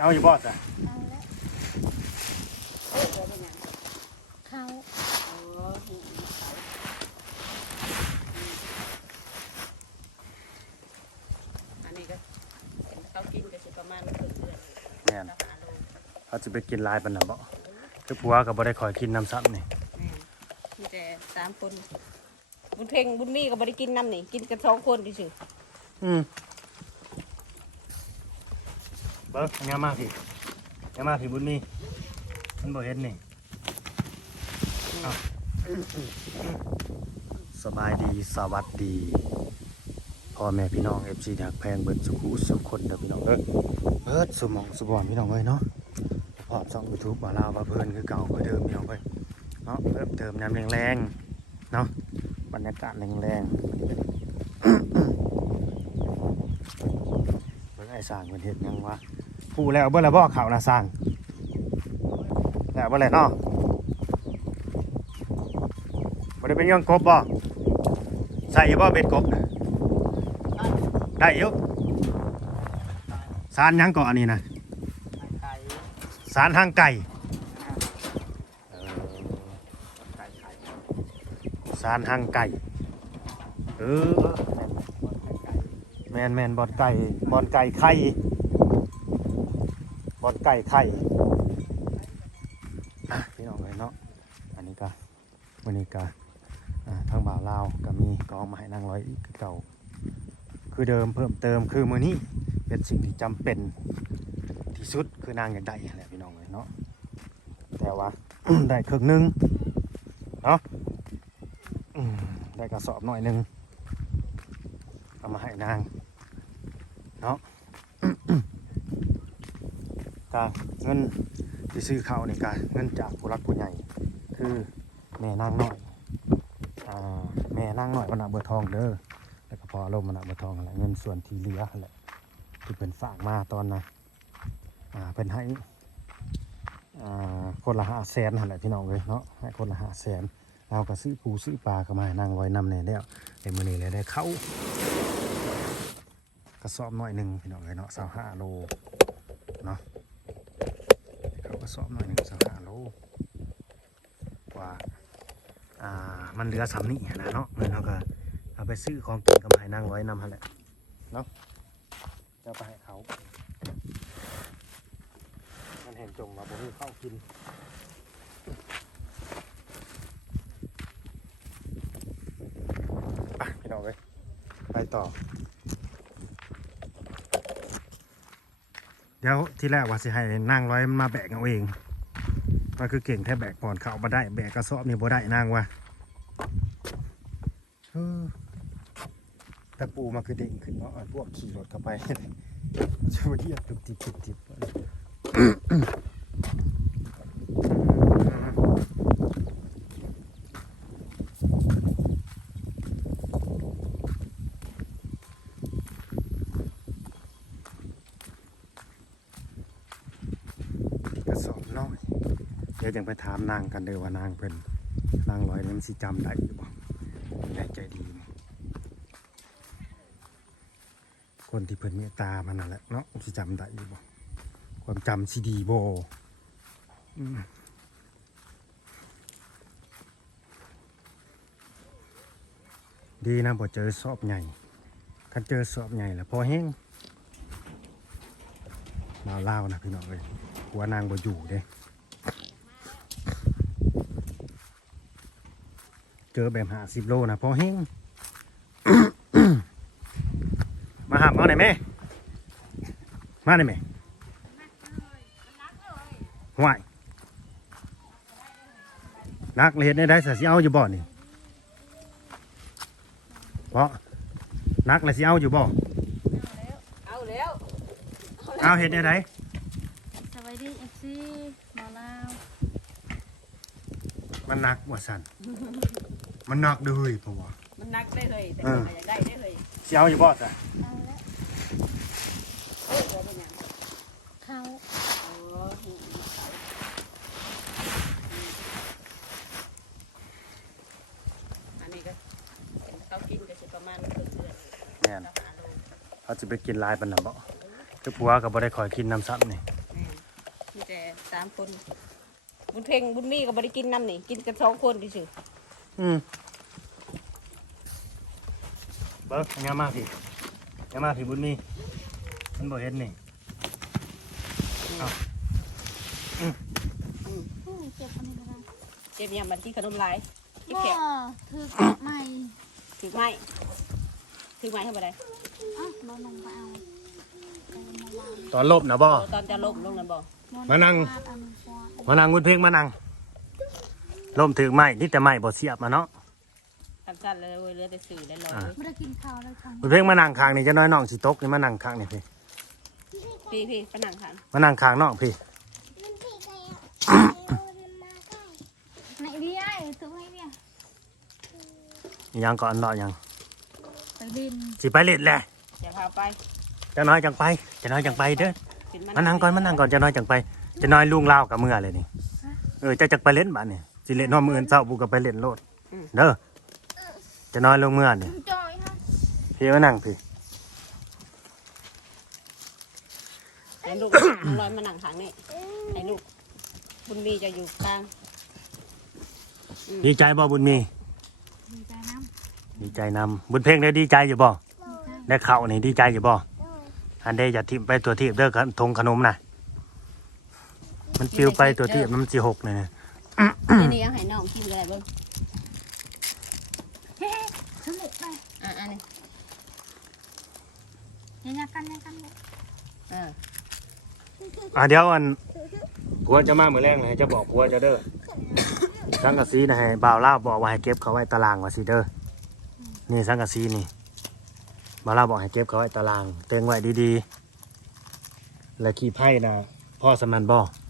เอาอยู่บ่จ้ะเอาละเอ้ยเอาไปหยังเขาอันนี้ก็เขากินก็สิประมาณครึ่งเดือนแม่นละห้าโลเขาจะไปกินลายปานน่ะบ่คือผัวก็บ่ได้คอยกินน้ำซับนี่มีแต่สามคน บุญเพ่งบุญมีก็บ่ได้กินน้ำนี่ กินกันสองคนดิสิอืม บิ่งอันนี้มาพี่อันนี้มาพี่บุญมีมันบ่เห็นนี่สบายดีสวัสดีพ่อแม่พี่น้อง FC ดักแพงเบิดสุขุสุขคนเด้อพี่น้องเด้อเบิดสมองสบอนพี่น้องเอ้ยเนาะพอมช่อง YouTube บ่าวลาวบ่าเพิ่นคือเก่าคือเดิมพี่น้องเอ้ยเนาะเพิ่มเติมน้ำแรงๆเนาะบรรยากาศแรงๆเบิ่งไอ้สางเพิ่นเฮ็ดหยังวะ ผู้แล้วเบิ่แล้วบ่เขานะสร้างแล้วเบ่แล้วเนาะบ่ได้เป็นย่องกบบ่ใส่อยู่บ่เบ็ดกบได้ยู่สารยังก่อนอันนี้นะสารทางไก่สารทางไก่เออแมนแมนบอดไก่บอดไก่ไข่ อดไก่ไข่อะพี่น้องเลยเนาะอันนี้ก็วันนี้ก็อ่าทางบ่าวลาวก็มีกองมาให้นางร้อยอีกคือเก่า คือเดิมเพิ่มเติมคือมือนี้เป็นสิ่งที่จำเป็นที่สุดคือนางอยากได้แหละพี่น้องเลยเนาะแต่ว่าได้ครึ่งหนึงเนาะอืมได้กระสอบหน่อยหนึงเอามาให้นางเนาะ กเงินที่ซื้อข้าวนี่กาเงินจากผู้รักผู้ใหญ่คือแม่นางน้อยอ่าแม่นางน้อยวันนาเบอร์ทองเด้อแล้วก็พออารมณ์มันอะมาทองอะไรเงินส่วนที่เหลือแหละที่เป็นฝากมาตอนนะอ่าเป็นให้อ่าคนละห้าแสนนั่นแหละพี่น้องเลยเนาะให้คนละห้าแสนเราก็ซื้อปูซื้อปลาก็มาให้นั่งไว้นำเนี่ยแล้วในมือนี้เลยได้เข้ากระสอบหน่อยหนึ่งพี่น้องเลยเนาะสาวห้าโลเนาะ กระสอบหน่อยหนึ่งสาวห้าโลกว่าอ่ามันเหลือสามนี่นะเนาะเงินเขาก็เอาไปซื้อของกินกับไห้นางร้อยนำหั่นแหละเนาะจะไปให้เขา มันเห็นจงว่าผมมีข้าวกินไปพี่น้องเลยไปต่อ ดี๋ยวที่แรกว่าสิให้นั่งร้อยมันมาแบกเอาเองก็คือเก่งแท้แบกปอนเขาบามาได้แบกกระสอบนี่บ่ได้นั่งว่ะตะปูมาคือเด้งขึ้นเนาะพวกขี่รถเข้าไปชวเดียบตุกติบตุบติบกระสอบน้อย เดี๋ยวจังไปถามนางกันเด้อว่านางเพิ่นนางลอยนี่มันสิจำได้อยู่บ่แน่ใจดี คนที่เพิ่นเมตตามันนั่นแหละเนาะสิจำได้อยู่บ่ความจำสิดีบ่ดีนะบ่เจอสอบใหญ่คันเจอสอบใหญ่แล้วพอแห้งมาเล่าวนะพี่น้องเอ้ยหัวนางบ่อยู่เด้ เจอแบบหาสิบโลนะพอแห้งมาหาเอาหน่อยแม่ มาหน่อยแม่ห่วยนักเลยเฮ็ดได้ได้สสิเอาอยู่บ่นี่เพราะนักเลยสิเอาอยู่บ่เอาแล้วเอาเฮ็ดได้ไดสวัสดีเอฟซีหมอลาวมันหนักว่าสั่น มันหนักเด้วยเพราะว่า มันนักได้เลยแต่เออก็อยากได้ได้เลยสิเอาอยู่บ่จ้ะเอาละเอ้ยเอาไปหยังเขาอ๋ออันนี้ก็เห็นเขากินก็สิประมาณครึ่งเดือนแม่นละห้าโลเขาจะไปกินหลายปานน่ะบ่คือผัวก็บ่ได้คอยกินน้ำซับนี่แมีแต่สามคน บุญเพ่งบุญมีก็บ่ได้กินน้ำนี่ กินกันสองคนดิสิ อืมเบิกงามมากพี่งามมากพี่บุญมีมันบ่เห็นนี่อืมเจ็บอันนี้นะเจ็บยามบัดกินขนมหลายเจ็บบ่แขวถือใหม่ถือไม้ถือไม้ให้บ่ได้อะเราลงไปเอาเอามาวางตอนลบนะบ่ตอนจะล้มลงนั่นบ่มานั่งฟดเอามือฟาดมานั่งบุญเพ่งมานั่ง ลมถึงไม้นี่แต่ไม้บ่เสียบมาเนาะสั้นๆเลยเว้ยเหลือแต่สื่อแล้วรออ่าเลยไม่ได้กินข้าวเลยค่ะบุญเพ่งมานั่งข้างนี่จะน้อยน้องสิตกนี่มานั่งข้างนี่พี่พี่พี่ฝรั่งขันมานั่งข้างน้องพี่ไหนพี่ไอ้ตัวให้เนี่ยอีหยังก่อนเนาะหยังไปดินสิไปเล่นแหละอย่าพาไปจะน้อยจังไปจะน้อยจังไปเด้อขึ้มานั่งก่อนมานั่งก่อนจะน้อยจังไป จะน้อยลุงเล่าวกับเมื่อเลยนี่เออจะจักไปเล่นบ้านนี่ สิเล่นนอนมืออื่นเช้าบุกก็ไปเล่นโลดเด้อจะน้อยลงเมื่อนี่จอยฮะพี่มานั่งพี่ให้ลูกน้องร้อยมานั่งขังนี่ให้ลูกบุญมีจะอยู่กลางดีใจบ่บุญมีดีใจน้ดีใจนำบุญเพ่งได้ดีใจอยู่บ่ำดีใจได้เข่าวนี่ดีใจอยู่บ่อันเดอย่าทิมไปตัวทีบเด้อขนทงขนมน่ะมันปลิวไปตัวทีบมันสิหกเลยนะ นี่นี่ยังให้น้องกินอะไรบ้างเฮ้ยสมุกไปอะอันนี้ยังยักกันยังกันเลยเอออะเดี๋ยวอันผัวจะมาเมื่อแรงให้จะบอกผัวจะเด้อสังกะสีนะให้บ่าวลาวบอกว่าให้เก็บเขาไว้ตารางว่าสิเด้อนี่สังกะสีนี่บ่าวลาวบอกให้เก็บเขาไว้ตาราง เตียงไว้ดีๆ แล้วขี้ไผ่นะพ่อสำนันบ่จัก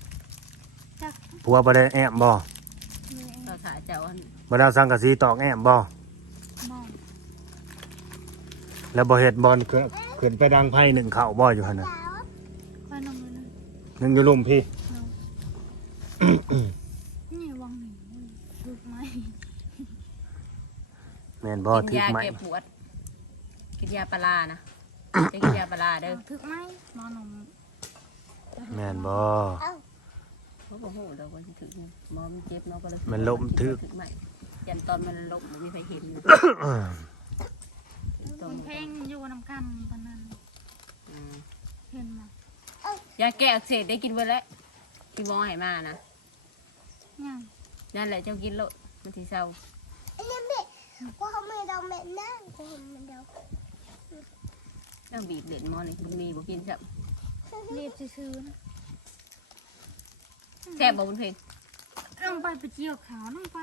ผัวบ่ได้แอบบ่มือเองเราถ่ายเจ้าอันบ่ได้เอาสังกะสีตอกแอบบ่มองแล้วบ่เฮ็ดบอลขึ้นขึ้นไปดังไผ่หนึ่งเข่าบ่อยู่หั่นน่ะไปนมมือนึงหนึ่งอยู่ลุ่มพี่ นี่วังหนีถูกไหมแม่นบ่กินถึกยาไหมแก้ปวดกินยาปลาร้านะจะกินยาปลาร้าเด้อถูกไหมนอนนมแม่นบ่เขา บอกโหเราก็ถึงหมอมันเจ็บเนาะก็เลยมันล้มถึกไหมยันตอนมันล้มมันมีใครเห็นอยู่ตรงคุณเพ่งอยู่น้ำกันตอนนั้นอืมเห็นไหมยาแก้อักเสบได้กินไปแล้วที่หมอให้มานะยังนั่นแหละเจ้ากินโลดมันทีเศร้า Qua hôm nay đâu mẹ nè, qua hôm nay đâu. ต้องบีบเด็ดหมอนี่มันมีบ่กินจับเรียบซื้อๆนะ แซ่บบ่บุญเพลงลงไปไปเจียวขาวลงไป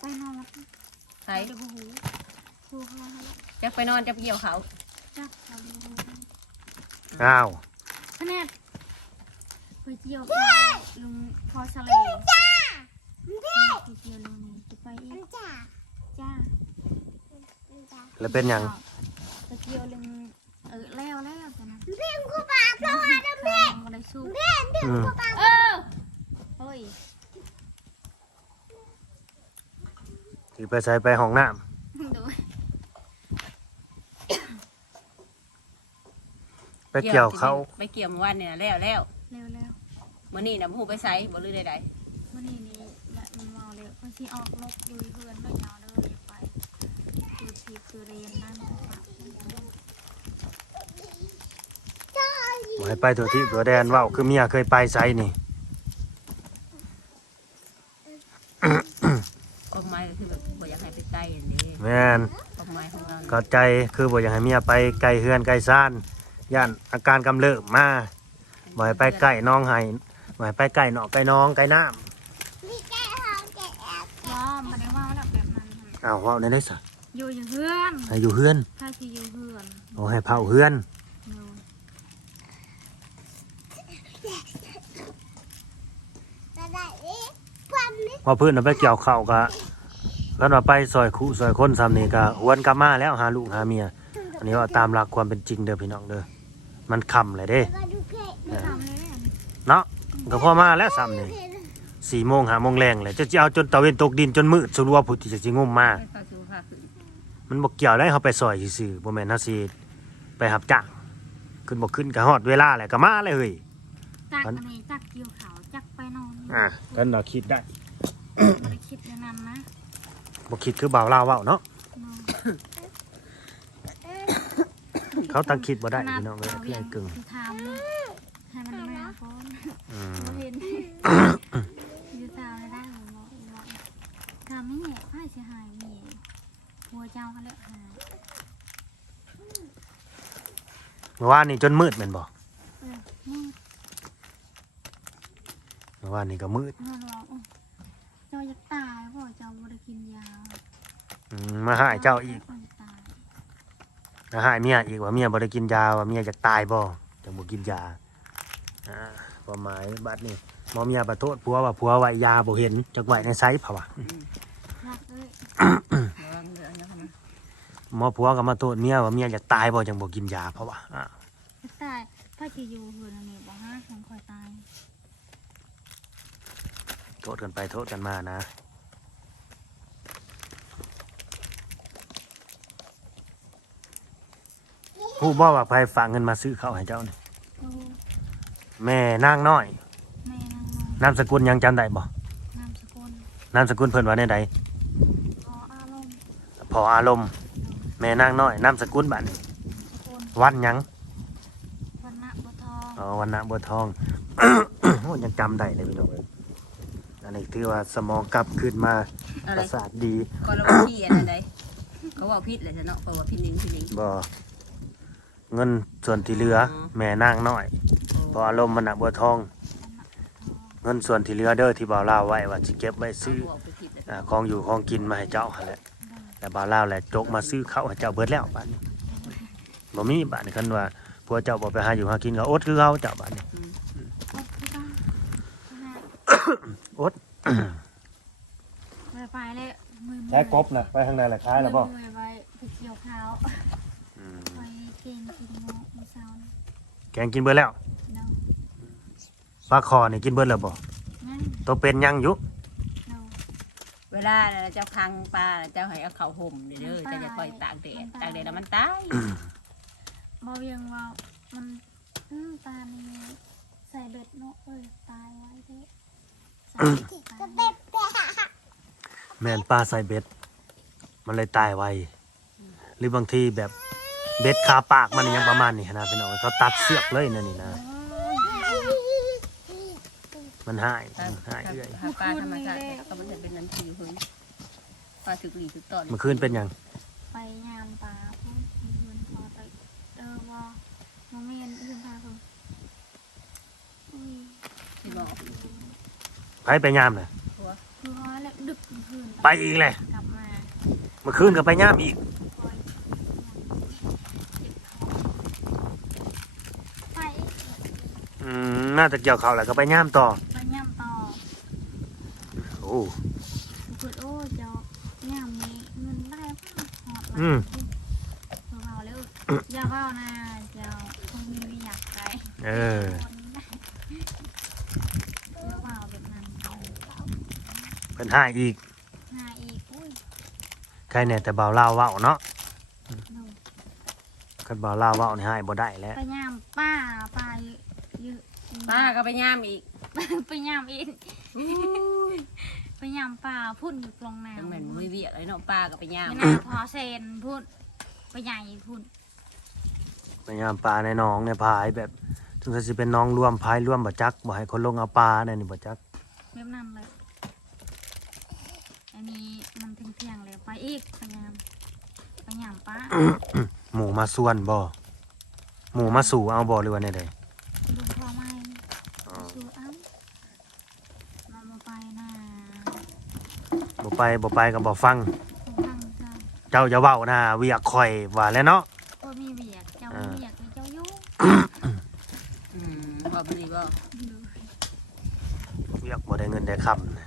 ไปนอนแล้วใส่ไปดูหูหูเขาแล้วจะไปนอนจะไปเกี่ยวเขาจักเขาดูหูอ้าวคะแนนไปเจียวขาวลุงพอสเลไปเจียวลุงนี่จะไปอีก Anh chả. จ้า Anh chả. แล้วเป็นหยังไปเจียวลุงเออแล้วแล้วตอนนั้น Phim của bà sao hả đâm ข้าวอะไรสู้ Phim, phim Ừ. của bà. เออเฮ้ ยสิไปใส่ไปห้องน้ำดูไปเกี่ยวเขา ไปเกี่ยวเมื่อวันเนี่ยแล้วแล้วเร็วเร็วมื่อนี้นะผู้ไปใส่บ่ลือใดวันนี้นี่ละมันเมาเร็วคนที่ออกนกอยู่เพื่อนไม่ยาวเลยอย่าไปคือทีคือเรียนนั่นฝากบ่ให้ไปตัวที่ตัวแดนเว้าคือเมียเคยไปไสนี่ ๆความหมายก็คือแบบบ่อยากให้ไปใกล้อันนี้แม่นความหมายของเราเข้าใจคือบ่อยากให้เมียไปไกลเฮือนไกลซ่านย่านอาการกำเริบมาบ่ให้ไปใกล้น้องให้บ่ให้ไปใกล้เนาะใกล้น้องใกล้น้ำ Đi cái hông kẻ ép. ว้ามันได้ว่าแล้วแบบนั้นอ้าวเว้าได้ได้ซะอยู่อย่างเพื่อนให้อยู่เฮือนถ้าที่อยู่เพื่อนโอ้ให้เผาเฮือนอยู่ Ra đây đi. Quăng đi. พอเพื่อนเอาไปเกี่ยวข้าวก็ แล้วมาไปซอยคู่ซอยคนซ้ำนี่ก็หวนกลับมาแล้วหาลูกหาเมีย อันนี้ว่าตามหลักความเป็นจริงเด้อพี่น้องเด้อ มันคำเลยเด้ Bà đu kệ. ไม่ทำเลยเนี่ยเนาะก็พอมาแล้วซ้ำนี่สี่โมงหาโมงแรงเลยจะจะเอาจนตะเวนตกดินจนมืดสรัวพุทธิจะสิงมมาให้พาสิพาขึ้นมันบอกเกี่ยวได้เขาไปซอยซื่อๆบ่แม่นเฮาสิไปหับจ้างขึ้นบ่ขึ้นก็ฮอดเวลาแหละก็มาเลยเฮ้ยจักอันนี้จักเกี่ยวเขาจักไปนอนอะกันเราคิดได้ไม่ได้คิดอย่างนั้นนะ บ่คิดคือบ่าวลาวเว้าเนาะ เขาตั้งคิดบ่ได้พี่น้องเอ้ยเอาคือไอ้กึ่งที่ทำให้มันแม่ฟ้อนอืมบ่เห็นอยู่ตามไม่ได้หรอกบอกบอกทำไม่เนี่ยพ่ายเสียหายมีหัวเจ้าเขาเลยหายเมื่อวานนี่จนมืดแม่นบ่เออมืดเมื่อวานนี่ก็มืด นอนร้องเจ้าจะตายเพราะเจ้าบ่ได้กินยา อืมมาหาเจ้าอีกจะตายมาหาเมียอีกว่าเมียบ่ได้กินยาว่าเมียอยากตายบ่จังบ่กินยาอ่าความหมายบัดนี้หมอเมียบ่โทษผัวว่าผัวไว้ยาบ่เห็นจักไว้ในไซส์เผาว่ารักเอ้ยระวังเดือดนะคะนะหมอผัวก็มาโทษเมียว่าเมียอยากตายบ่จังบ่กินยาเพราะว่าอ่าจะตายพ่อจะอยู่เหือนนี่บอกฮะฉันคอยตาย โทษกันไปโทษกันมานะ ผู้บ่ว่าไปฝากเงินมาซื้อข้าวให้เจ้านี่โอ้แม่นางน้อยแม่นางน้อยนามสกุลยังจำได้บ่นามสกุลนามสกุลเพิ่นว่าในใดพออารมณ์พออารมณ์ แม่นางน้อยนามสกุลบัดนี้สกุลวันหยังวันณะบัวทองอ๋อวันณะบัวทอง โอ้ยังจำได้เลยพี่น้องเอ้ยอันนี้ถือว่าสมองกลับขึ้นมาอะปไรระสาทดีก็เราว่าพี่อันนั้นใดเขาว่าพิษเลยเนาะเขาว่าพิษนิ่งพิษนิ่งบ่ เงินส่วนที่เหลืออ๋อแม่นางน้อยพออารมณ์มันณะบัวทอง เงินส่วนที่เหลือเด้อที่บ่าวลาวไว้ว่าสิเก็บไว้ซื้อเขาบอกไปผิดเลยอ่าของอยู่ของกินมาให้เจ้าหั่นแหละแต่บ่าวลาวแหละจกมาซื้อข้าวให้เจ้าเบิดแล้วบัดนี้บ่มีบัดนี้คันว่าพวกเจ้าบ่ไปหาอยู่หากินก็อดคือเฮาเจ้าบัดนี้ อดที่ต้องนะอดไปไปเลยมือใช้กบนะไปทางใดล่ะคล้ายแล้วบ่มือไปไปเกี่ยวขาว อืม ไปเกณฑ์กินโมมือเช้านี่ แกงกินเบิดแล้วเนาะปลาคอนี่กินเบิดแล้วบ่งั้นตัวเป็นยังอยู่เนาะเวลาเจ้าพังปลาเจ้าให้เอาเขาห่มเด้อเจ้าจะปล่อยตากแดดตากแดดแล้วมันตายบอเวียงว่ามันอืมตานี่ใส่เบ็ดเนาะเอ้ยตายไว้เถอะใส่เบ็ดตายจะเป็นแผลแม่นปลาใส่เบ็ด มันเลยตายไวหรือบางทีแบบ เบ็ดคาปากมันยังประมาณนี้นะพี่น้องเขาตัดเสือกเลยนั่นนี่นะ มันหายถ้ามันหายเรื่อยถ้าปลาธรรมชาติก็มันจะเป็นน้ำผิวหึงปลาถึกหลีถึกตอนเมื่อคืนเป็นหยังไปยามปลาพูดยืนพอไปเออว่าโมเมนต์ยืนพาเขาอุ้ยที่บอกไปไปยามน่ะคือว่าแล้วดึกคืนไปอีกเลยกลับมาเมื่อคืนก็ไปยามอีก คอยไป อืม น่าจะเกี่ยวเขาวแหละก็ไปยามต่อ ไปย่ำต่อโอ้พูดโอ้เจาย่ำนี้เงินได้ป่ะหอดอืม ตัวเราแล้วอย่าเฝ้านะเจ้าคงมีไม่อยากไปเอออย่าเฝ้าแบบนั้นเพิ่นหายอีกหาอีกอุ้ยใครเนี่ยแต่บ่าวลาวเว้าเนาะดูคันบ่าวลาวเว้านี่หายบ่ได้แล้ว ไปย่ำป้าไปเยอะ ปลาก็ไปย่ามอีกไปย่ำอีกไปย่ำป่าพุ่นอยู่กลองน้ำจังเหมือนมือเบียอะไรเนาะปลาก็ไปย่ามนี่นะพอเซนพุ่นไปใหญ่พุ่นพยายามปลาในหนองในพายแบบถึงจะสิเป็นหน้องร่วมพายร่วมบ่จักบ่ให้คนลงเอาปลาเนี่ยนี่บ่จักแบบนั้นเลยอันนี้มันเที่ยงๆเลยไปอีกไปย่ำไปย่ำป้าหมูมาส่วนบ่หมูมาสู่เอาบ่หรือว่าแนวใด ลุงพ่อไม่สู้อ้ำมันมาไปนะ บ่ ไปบ่ไปก็บ่ฟังผมฟังเจ้าเจ้าอย่าเว้านะเวียกข่อยว่าแล้วเนาะก็มีเวียกเจ้ามีเวียกมีเจ้าอยู่อืมบอกไปดีบ่เวียกบ่ได้เงินได้คำนะ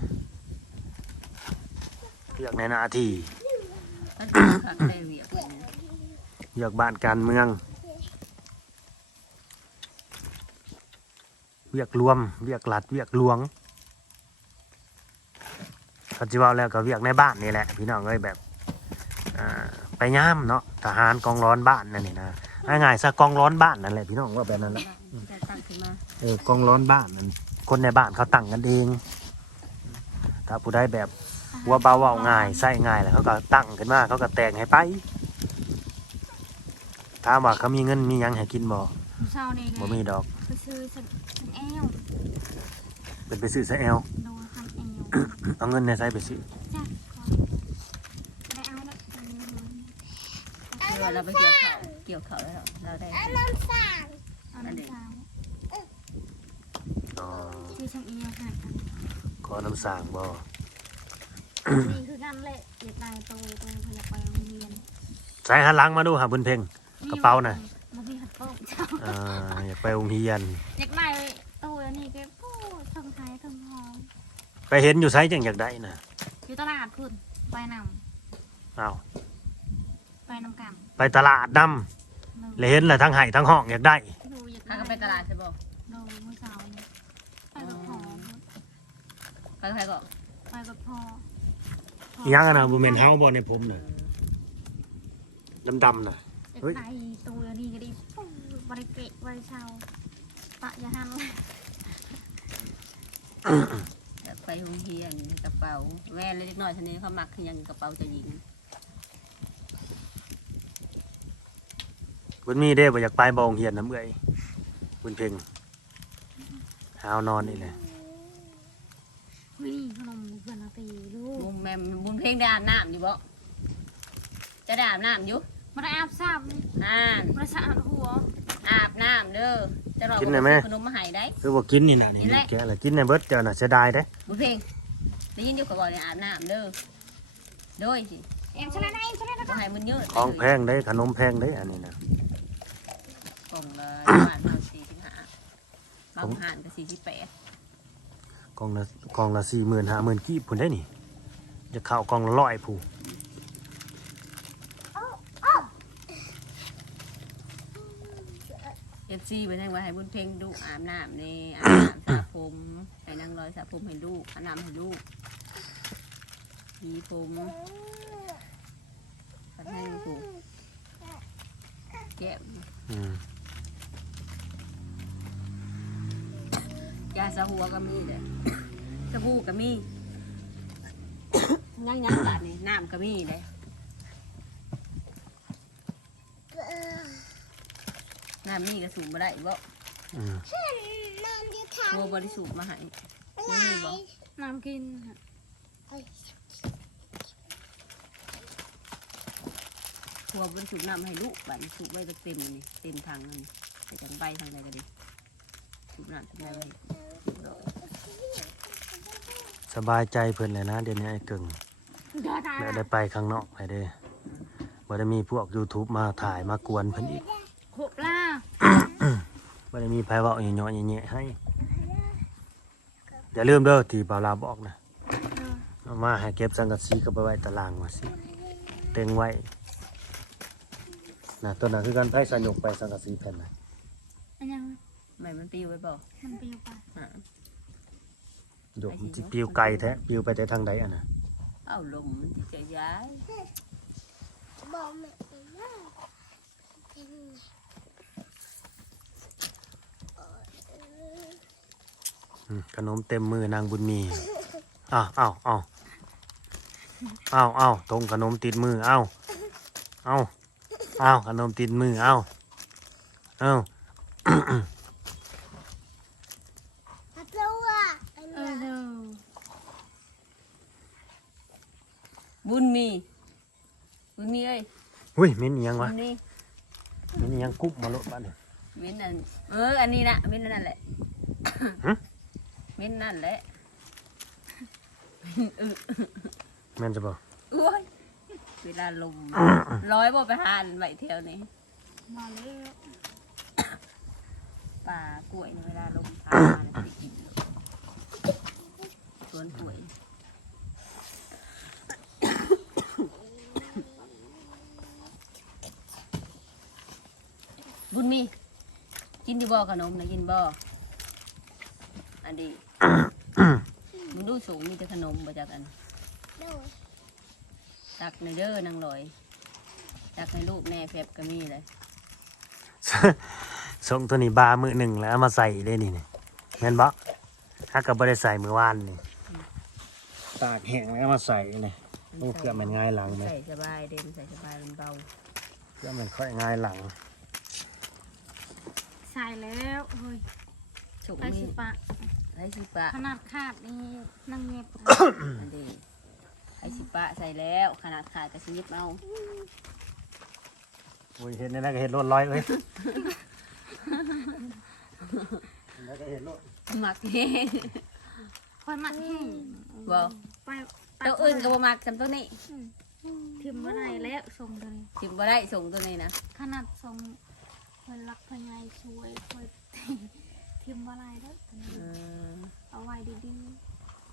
เวียกในหน้าที่ถ้าดูค่ะได้เวียกเลยนะเวียกบ้านการเมือง เวียกรวม เวียกหลัดเวียกหลวง ก็จิเว่าแล้วก็เวียกในบ้านนี่แหละ พี่น้องเอ้ยแบบอ่าไปย่ามเนาะทหารกองร้อนบ้านนั่นนี่นะง่ายๆซะกองร้อนบ้านนั่นแหละพี่น้องว่าแบบนั้นแหละได้ตั้งขึ้นมาเออกองร้อนบ้านนั่นคนในบ้านเขาตั้งกันเอง ถ้าผู้ใดแบบหัวเบาเบาง่ายใส่ง่ายแล้วเขาก็ตั้งขึ้นมาเขาก็แต่งให้ไปถามว่าเขามีเงินมีหยังให้กินบ่เช้านี่ไงบ่มีดอกไปซื้อสันสันแอลเป็นไปซื้อซะแอลโดนคันแอล เอาเงินในใส่ไปซื้อจ้ะขอได้เอาละเดี๋ยวเราไปเกี่ยวเขาเกี่ยวเขาแล้วเราได้อันน้ำสั่งเอาน้ำสาวอ๋อคือช่างเอียวค่ะขอน้ำสางบ่นี่คือกันเลยอยากได้โตโตพยาไปโรงเรียนใส่หันหลังมาดูหาบุญเพ่งกระเป๋าน่ะบ่มีหัดโป้งเจ้าอ่าอยากไปโรงเรียน อยากได้โตอันนี้ก็โอ้ทำไทยทำหอม ไป เห็นอยู่ไสจังอยากได้น่ะอยู่ตลาดพุ่นไปนอ้าวำไปนำกันไปตลาดนำเลยเห็นแหละทั้งไห้ทั้งห้องอยากได้ดูอยากถ้าก็ไปตลาดใช่ป่ะดูเมื่อเช้านี้ไปกับพ่อไปใครก็ไปกับพ่ออีหยังอะนะบ่แม่นเฮาบ่ในผมน่ะดำๆน่ะอยากเฮ้ยได้ตัวนี้ก็ดีปู้บริเกะบริเชาปะอยาหัน ไปโรงเรียนกระเป๋าแม่เล็กน้อยทีนี้เขามักคือยังกระเป๋าจะหญิงบุญมีเด้บ่อยากไปบ่โรงเรียนน้ำเอ้ยบุญเพ่งหาวนอนนี่แหละนี่ขนมเพื่อนเอาตีลูกบุญแม่บุญเพ่งได้อาบน้ำอยู่บ่จะได้อาบน้ำอยู่มาได้อาบซ้ำอ่านมาได้สะอาดหัวอาบน้ำเด้อจะรอขนมมาให้ได้คือบ่กินนี่น่ะนี่นี่แหละแกะละกินในเบิดเจ้าน่ะเสียดายเด้บุญ เพ่งได้ยินอยู่เขาบอกเนี่ยอาบน้ำเด้อโดยสิเอ็มชนะนะเอ็มชนะนะบ่ให้มันเยอะของแพงเด้ขนมแพงเด้อันนี้น่ะกล่องละประมาณสี่สิบห้าบางหันก็สี่สิบแปดกล่องละกล่องละ40,000 50,000กีบพุ่นได้นี่จะเข้ากล่องละร้อยผู้เอฟซีไปนั่งไว้ให้บุญเพ่งดูอาบน้ำนี่อาบน้ำสระ ผมให้นางลอยสระผมให้ลูกอาบน้ำให้ลูกมีผมพัดให้ลูกแก้มอืมยาสะหัวก็มีเด้อสบู่ก็มียังยังบาดนี่น้ำก็มีเด้อน้ำนี่ก็สูบมาได้บ่อืมนอนอยู่ทาง ตัวบริสุทธิ์มาให้ไหนน้ำกินค่ะตัวบริสุทธิ์น้ำให้ลูกบัดนสูบไว้ก็เต็มนี่เต็มทางนั่นใส่จังใบทางใดก็ดีสูบน้ำทางใดไว้สบายใจเพิ่นเลยนะเดี๋ยวนี้ไอ้เก่งเดี๋ยวตายแม่ได้ไปข้างนอกไปเด้บ่ได้มีพวก YouTube มาถ่ายมากวนเพิ่นอีกขบล่า บ่ได้มีไผเว้าหย่อๆแยะๆให้อย่าลืมเด้อที่บ่าวลาบอกนะเอามาให้เก็บสังกะสีก็ไปไว้ตารางว่าสิเต็งไว้นะตัวนั้นคือการไผสนุกไปสังกะสีแผ่นน่ะอันยังไม่มันปิวไว้บ่มันไปอยู่ปะอ่าโยกมันสิปลิวไกลแท้ปลิวไปแต่ทางใดอะนะเอ้าลมมันสิจะย้ายบอกแม่ว่าเป็น อืม ขนมเต็มมือนางบุญมีอ้าวอ้าวอ้าวอ้าวอ้าวตรงขนมติดมืออ้าวอ้าวอ้าวขนมติดมืออ้าวอ้าวพัดตัวอันเอนี้อเด้อบุญมีบุญมีเอ้ยอุ้ยมิ้นอีหยังบุวะญมีมิ้นอีหยังกุ๊บมาโลดบ้านเนี่ยเม้นนั่นเอออันนี้นะเม้นนั่นแหละฮะ เม้นนั่นแหละแม่นจะบอกโอ้ยเวลาลมร้อยบ่ไปหานไว้แถวนี้มาเลยป่ากล้วยนี่เวลาลมพาน่ะสิกินสวนกล้วยบุญมีกินดีบ่ขนมนะกินบ่อันดี มึงดูสูงมีแต่ขนมบ่จากอันโดยตักในเด้อนางลอยตักในลูกแน่แฟบก็มีเลยส่งตัวนี้บามือหนึ่งแล้วเอามาใส่ได้นี่นี่แม่นบ่ฮักก็บ่ได้ใส่มือวานนี่ตากแห้งแล้วเอามาใส่นี่โอ้เกือบมันง่ายหลังไหมใส่สบายเด่นใส่สบายมันเบาเพื่อมันค่อยง่ายหลังใส่แล้วเฮ้ยฉุกไปนี่สิปะ ไอ้สิปะขนาดขาดนี่นั่งเงียบอันนี้ไอ้สิปะใส่แล้ว ขนาดขาดกระชิบเอาโอ้ยเห็นในนั้นก็เห็นรถร้อยเลยแล้วก็เห็นรถหมักแห้งค่อยมัดแห้งบ่ไปตัวอื่นก็บ่มักจำตัวนี้ทิมว่าไรแล้วส่งตัวนี้ทิมบ่ได้ส่งตัวนี้นะขนาดส่งคนรักพญายช่วยคน ทิมว่าไรแล้วตัวนี้เออเอาไว้ดี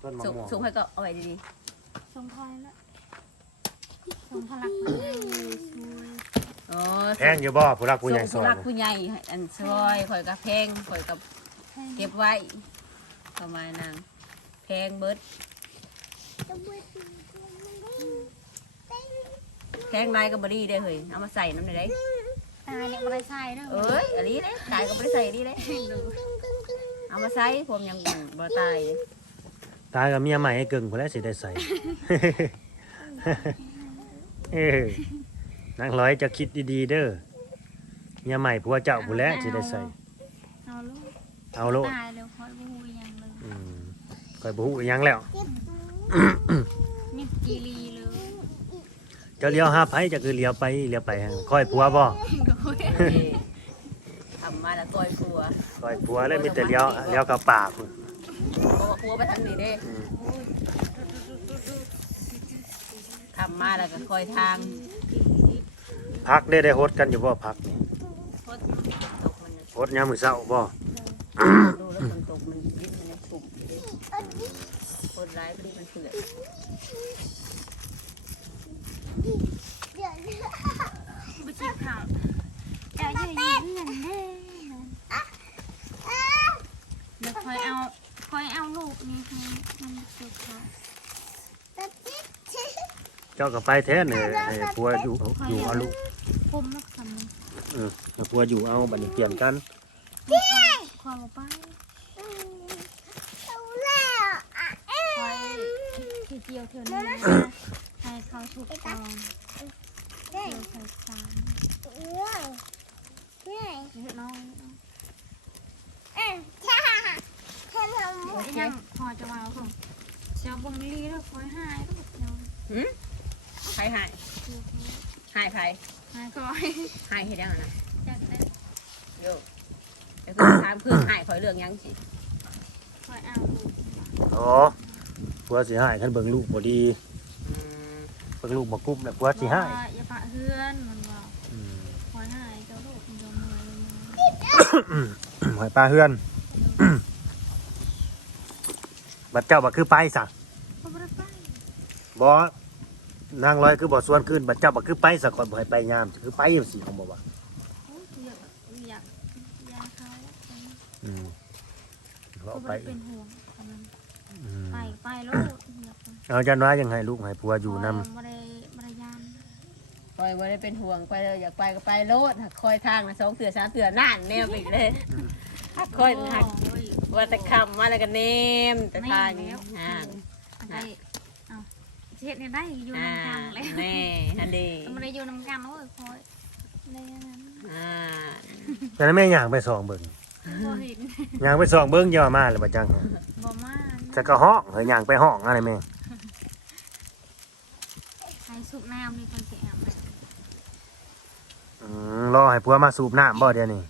ต้นมะส่งม่วงส่งให้ก็เอาไว้ดีๆส่งพลอยแล้วส่งพลักพญายช่วยๆอ๋อแพงอยู่บ่ผู้รักผู้ใหญ่ส่งซอผู้ยรักผู้ใหญ่ให้อันซอยข่อยกับแพงข่อยกับให้เก็บไว้ประมาณนั้นแพงเบิดจะไปกินมันได้แพงไรก็บ่ดีได้อเฮ้ยเอามาใส่น้ำได้เด้ตายเนี่ยอะไรใส่เด้อเอ้ยอันนี้เด้ตายก็บ่ได้ใส่อันนี้เด้ตึ้งตึ้งตึ้ง เอามาใส่ผมยังบ่ตายเลยตายกับเมียใหม่ให้เกิงผู้แล้วสิได้ใส่ เออนางร้อยจะคิดดีๆเด้อเมียใหม่ผัวเจ้าผู้แล้วสิได้ใส่ เอาลูกเอาโลดตายแล้วคอยบูยังเลยอืมคอยบ่ฮู้อิหยังแล้วเจ็บตัวมิดกีรีเลยเจะเลี้ยวหาไผจะคือเลี้ยวไปเลี้ยวไปหั่นคอยผัวบ่ทำมาแล้วก้อยครัว คอยผัวเลยมีแต่เลี้ยวเลี้ยวกับป่าพุ่นเพราะว่าครัวไปทางนี้เด้อืมทำมาแล้วก็คอยทาง พักได้ได้โฮดกันอยู่บ่พักนี่โคตรตกมันน่ะโฮดยามมื้อเช้าบ่ดูแล้วฝนตกมันยึดมันในถุงอยู่เด้คนร้ายพอดีมันเถื่อนเดี๋ยวนะไปชิบข่าวจะยืนเพื่อนเด้เดี๋ยว คอยเอาคอยเอาลูกนี่ให้มันสุดเขาตัดจิ๊ดจิ๊ดเจ้าก็ไปแท้เนี่ยให้ผัวอยู่อยู่เอาลูกผมนักสำนึกเออให้ผัวอยู่เอาบัดนี้เปลี่ยนกันคอยไปอืมเอาแล้วอะเอ็คอยมที่เจียวเที่ยวนี้ให้เขาถูกต้องเด้เที่ยวใส่สามเรื่องเรื่องเยอะ น้อยเอ็มจ้าทำทำโอ้ยยังพอจะมาเอาของเจ้าบงลีแล้วคอยหายแล้วเจ้าหืมใครหายหายใครหายคอยหายเฮ็ดยังอะนะจากนั้นโยเดี๋ยวคือถามเพื่อนหายคอยเรื่องยังสิคอยเอาลูกโอ้ผัวสิหายคันเบิ่งลูกบ่ดีอืมเบิ่งลูกบ่กุ๊บแล้วผัวสิหายอย่าปะเพื่อนมันบอกอืมคอยหายเจ้าลูกมันจะมือหอยปลาเฮือน บัดเจ้าบ่คือไปซะเขาไม่ได้ไปบ่นางร้อยคือบ่ส่วนคืนบัดเจ้าบ่คือไปซะก่อนบ่ให้ไปยามคือไปจังซี่ของบ่ว่าโอ้ยอยากอยากยาเขาอืมเขาเอาไม่ไปได้เป็นห่วงตอนนั้นอืมไปไปแล้วอยากไปเอาจันว่ายังให้ลูกให้ผัวอยู่นำไม่ได้ไม่ได้ยานคอยบ่ได้เป็นห่วงไปเลยอยากไปก็ไปโลดหักคอยทางนะสองเถื่อสามเถื่อนั่นแนวไปอีกเลย หักคอยหักโอ้ยว่าแต่คำมาแล้วก็เนมแต่ทางแม่นี้แล้วอ่าอะไรเอาเช็ดเนี่ยได้อยู่อ่าน้ำกันแล้วแน่ฮันดีไม่ได้อยู่น้ำกันโอ้ยคอยในนั้นอ่าแต่นั้นแม่ย่างไปส่องเบิ่งบ่เห็นย่างไปส่องเบิ่งอย่ามาเลยบ่จังบ่มาจะก็ห้องเฮ้ยย่างไปห้องอะไรแม่ใครสุกน้ำนี่คนเสียแอมอืมรอให้ผัวมาสูบน้ำบ่เดี๋ยวนี้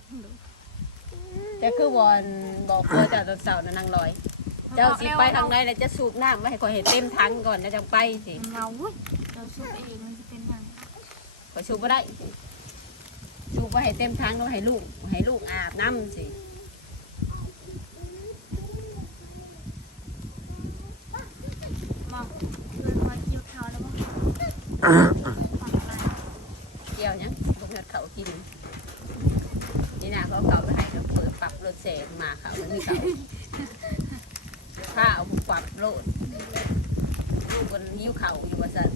จะคือวอนบอกเพื่อจะตอนเสาร์นะนางลอย เจ้าสิไปทางใดแล้วจะสูบน้ำไม่ให้คอยเห็นเต็มทั้งก่อนแล้วจังไปสิเราเว้ยเราสุกเองมันจะเป็นทางคอยสูบไม่ได้ สูบไปให้เต็มทั้งก็ให้ลูกให้ลูกอาบน้ำสิบอกเพื่อนว่าเกี่ยวเขาแล้วบ่ เขาวันนี้เขาข้าวบปักโลดลูกคนนิ้วเข่าอยู่ว่าสัน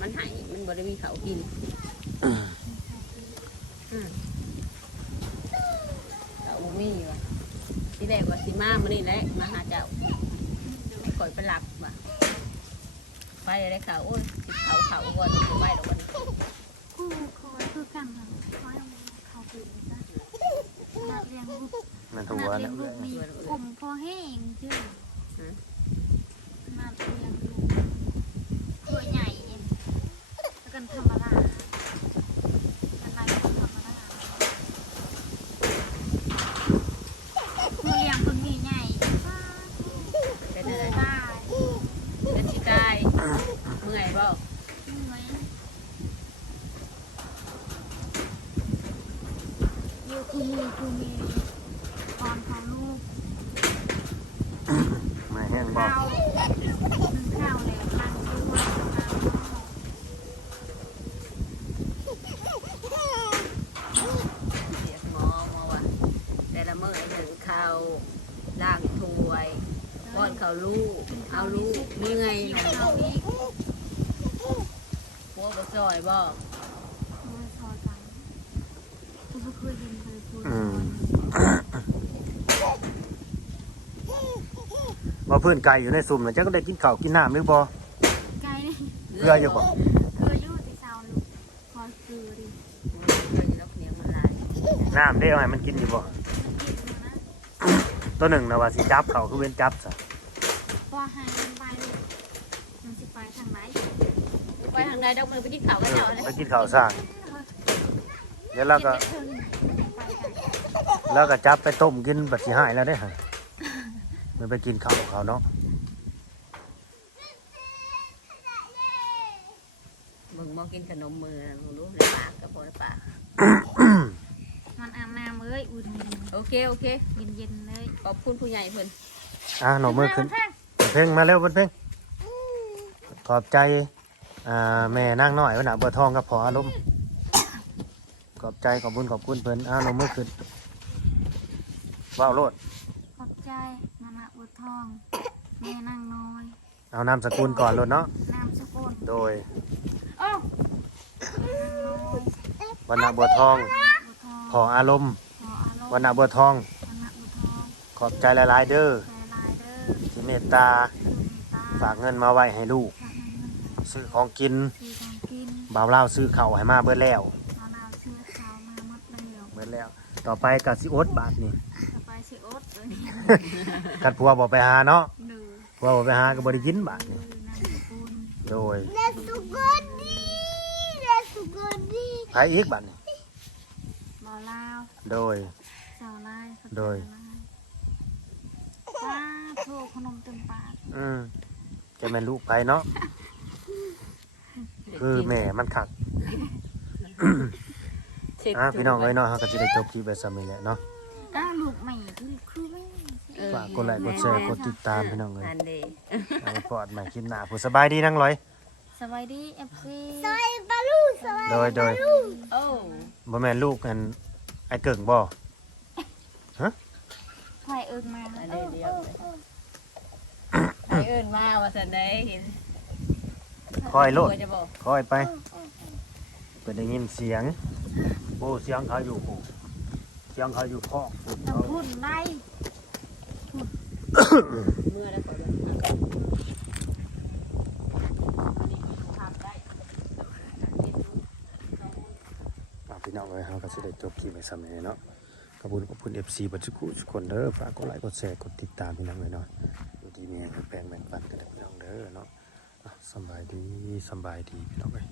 มันหายมันบ่ได้มีเขากินเขาบ่มีว่ะที่แรกว่าสิมามื้อนี้แหละมาหาเจ้าข่อยไปหลับว่ะไปอะไรเข่าอ้ย บ่พื้นไก่อยู่ในสุ่มน่ะจักก็ได้กินข้าวกินน้ำหรือบ่ไกลนี่เพื่ออยู่บ่เคยอยู่ที่เซาลูกคอยคือดิเพื่ออยู่แล้วเนียงมันลายน้ำได้เอาให้มันกินอยู่บ่มันกินอยู่นะตัวหนึ่งนะว่าสิจับเขาคือเว้นจับซะพอหายมันไปลูกมันจะไปทางไหนไปทางใดดอกมันไปกินข้าวกันเนาะเลยไปกินข้าวสร้างแล้วเราก็เดินไปกันแล้วก็จับไปต้มกินบัดสิหายแล้วได้อฮะ มันไปกินข้าวเขาเนาะมึงมองกินขนมมือนะมึงรู้เลยปากกับพอปากมันอาบน้ำเอ้ยอุ่นโอเคโอเคเย็นเย็นๆเลยขอบคุณผู้ใหญ่เพิ่นอะหนอมือขึ้นแท่งเพ่งมาเร็วบนเพ่งขอบใจอ่าแม่นั่งน้อยวันหนาบัวทองกับพออารมณ์ขอบใจขอบบุญขอบคุณเพิ่นอ่าหนอมือขึ้นว้าวโลดขอบใจนานาอุ ทอง แม่นั่งน้อย เอานามสกุลก่อนโลดเนาะ นามสกุลโดยโอ้แม่นั่งน้อยวันนาบัวทองอุทองพออารมณ์ ขออารมณ์วันนาบัวทองนานาอุทองขอบใจหลายๆเด้อใจลายเด้อที่เมตตาคือมีตาฝากเงินมาไว้ให้ลูก ฝากเงินซื้อของกิน คือการกินบ่าวเล่าวซื้อข้าวให้มาเบิดแล้วนานาเชื่อเขามาหมดแล้วเบิดแล้ว ต่อไปกับสิอดบาทนี่ต่อไปสิโอ๊ต เลยกัดผัวบอกไปหาเนาะหนึ่งผัวบอกไปหาก็บ่ได้กินบาทคืนี่อนามสกุลโดย Let's go ดี Let's go ดีไผอีกบาทนี่บ่าวลาวโดยสาวลายโดยป้าโทขนมเต็มปากอืมจะเป็นลูกไผเนาะคือแม่มันขักเช็ดอะพี่น้องเอ้ยเนาะเฮาก็สิได้จบคลิปไว้ซ้ำนี้แหละเนาะอ้าวลูกใหม่คือคือแม่เออ ฝากกดไลค์กดแชร์กดติดตามพี่น้องเอ้ยอันเดเอาไปพอดใหม่คลิปหน้าผู้สบายดีนั่งร้อย สวัสดีเอฟซีซอยบาลูซอยโดยโดยโอ้บ่แม่นลูกอันไอ้เกิ่งบ่ไผ่เอิญมาอันเดเดียวไปเอิ้นมาว่าซั่นได้เห็นคอยโลดจะบอกคอยไปเปิดได้ยินเสียงโอ้เสียงเขาอยู่โอ้เสียงเขาอยู่คอกตะพุ่นได้ เมื่อแล้วก็เดินทำได้อะพี่น้องเอ้ยเฮาก็สิได้จบคลิปไว้ซ้ำนี้เนาะขอบคุณขอบคุณ FC บัดทุกทุกคนเด้อฝากกดไลค์กดแชร์กดติดตามพี่น้องเอ้ยเนาะอยู่ดีเมีแรงแปลงแบ่งปันกันเด้อพี่น้องเด้อเนาะสบายดีสบายดีพี่น้องเอ้ย